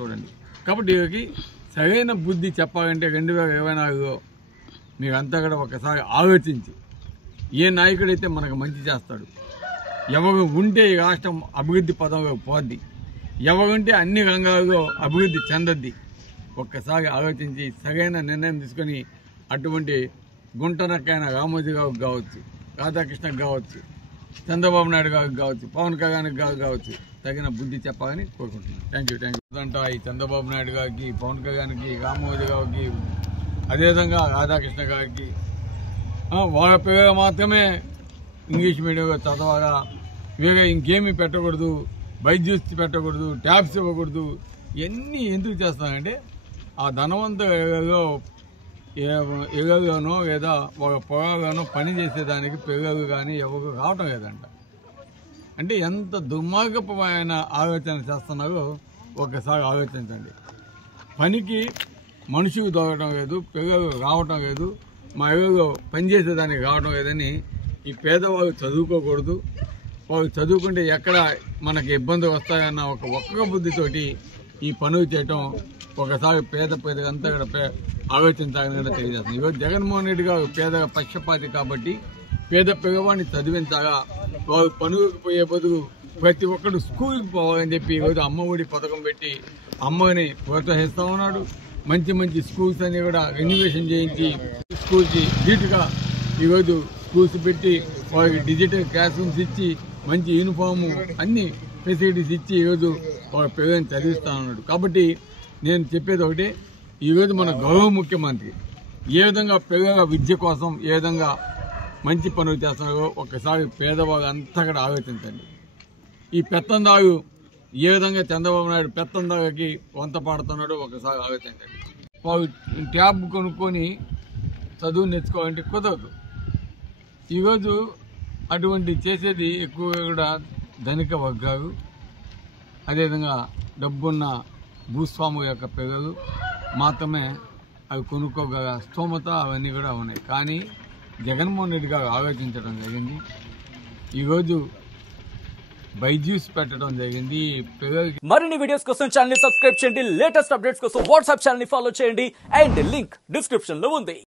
చూడండి. కాబట్టి వీళ్ళకి సరైన బుద్ధి చెప్పాలంటే 2024లో మీరంతా కూడా ఒకసారి ఆలోచించి ఏ నాయకుడైతే మనకు మంచి చేస్తాడు, ఎవరు ఉంటే ఈ రాష్ట్రం అభివృద్ధి పదంలో పోద్ది, ఎవరుంటే అన్ని రంగాల్లో అభివృద్ధి చెందద్ది, ఒక్కసారి ఆలోచించి సరైన నిర్ణయం తీసుకొని అటువంటి గుంటనక్కైన రామోజీ గారికి కావచ్చు, రాధాకృష్ణకు కావచ్చు, చంద్రబాబు నాయుడు గారికి కావచ్చు, పవన్ కళ్యాణ్ గారికి కావచ్చు తగిన బుద్ధి చెప్పాలని కోరుకుంటున్నాను. Thank you. అంట ఈ చంద్రబాబు నాయుడు గారికి, పవన్ కళ్యాణ్కి, రామోజీ గారికి, అదేవిధంగా రాధాకృష్ణ గారికి వాళ్ళ పిల్లలు మాత్రమే ఇంగ్లీష్ మీడియంలో చదవాలా, వేరే ఇంకేమీ పెట్టకూడదు, బైజూస్ పెట్టకూడదు, ట్యాబ్స్ ఇవ్వకూడదు, ఇవన్నీ ఎందుకు చేస్తానంటే ఆ ధనవంతులలో ఎగలుగానో లేదా ఒక పొగగానో పని చేసేదానికి పిల్లలు కానీ ఎవరు రావటం లేదంట. అంటే ఎంత దుర్మార్గమైన ఆలోచన చేస్తున్నారో ఒకసారి ఆలోచించండి. పనికి మనుషులు దొరకడం లేదు, పిల్లలు రావటం లేదు, మా ఇళ్ళలో పనిచేసేదానికి రావడం లేదని ఈ పేదవాళ్ళు చదువుకోకూడదు, వాళ్ళు చదువుకుంటే ఎక్కడ మనకి ఇబ్బందులు వస్తాయన్న ఒక్క బుద్ధితోటి ఈ పనులు చేయటం ఒకసారి పేదంతా కూడా ఆలోచించాలని కూడా తెలియజేస్తుంది. ఈరోజు జగన్మోహన్ రెడ్డి గారు పేద పక్షపాతి కాబట్టి పేద పిల్లవాడిని చదివించాలా, వాళ్ళు పనులకు పోయే బదులు ప్రతి ఒక్కరు స్కూల్కి పోవాలని చెప్పి ఈరోజు అమ్మఒడి పథకం పెట్టి అమ్మని ప్రోత్సహిస్తూ ఉన్నాడు. మంచి స్కూల్స్ అన్ని కూడా రెన్యువేషన్ చేయించి స్కూల్కి ధీటుగా ఈరోజు స్కూల్స్ పెట్టి వాళ్ళకి డిజిటల్ క్లాస్ రూమ్స్ ఇచ్చి మంచి యూనిఫాము అన్ని ఫెసిలిటీస్ ఇచ్చి ఈరోజు వాళ్ళ పిల్లల్ని చదివిస్తూ ఉన్నాడు. కాబట్టి నేను చెప్పేది ఒకటి, ఈరోజు మన గౌరవ ముఖ్యమంత్రి ఏ విధంగా పిల్లల విద్య కోసం ఏ విధంగా మంచి పనులు చేస్తున్నారో ఒకసారి పేదవాళ్ళు అంతా కూడా ఆలోచించండి. ఈ పెత్తందారు ఏ విధంగా చంద్రబాబు నాయుడు పెత్తందారుకి వంత పాడుతున్నాడో ఒకసారి ఆలోచించండి. వాళ్ళు ట్యాబ్ కొనుక్కొని చదువు నేర్చుకోవాలంటే కుదరదు. ఈరోజు అటువంటి చేసేది ఎక్కువగా కూడా ధనిక వర్గాలు, అదేవిధంగా డబ్బున్న భూస్వాముల యొక్క పిల్లలు మాత్రమే అవి కొనుక్కోగల స్తోమత అవన్నీ కూడా ఉన్నాయి. కానీ జగన్మోహన్ రెడ్డి గారు ఆలోచించడం జరిగింది. ఈరోజు బైజూస్ పెట్టడం జరిగింది పిల్లలకి. మరిన్ని వీడియోస్ కోసం ఛానల్ ని సబ్స్క్రైబ్ చేయండి, లేటెస్ట్ అప్డేట్స్ కోసం వాట్సాప్ ఛానల్ ని ఫాలో చేయండి అండ్ లింక్ డిస్క్రిప్షన్ లో ఉంది.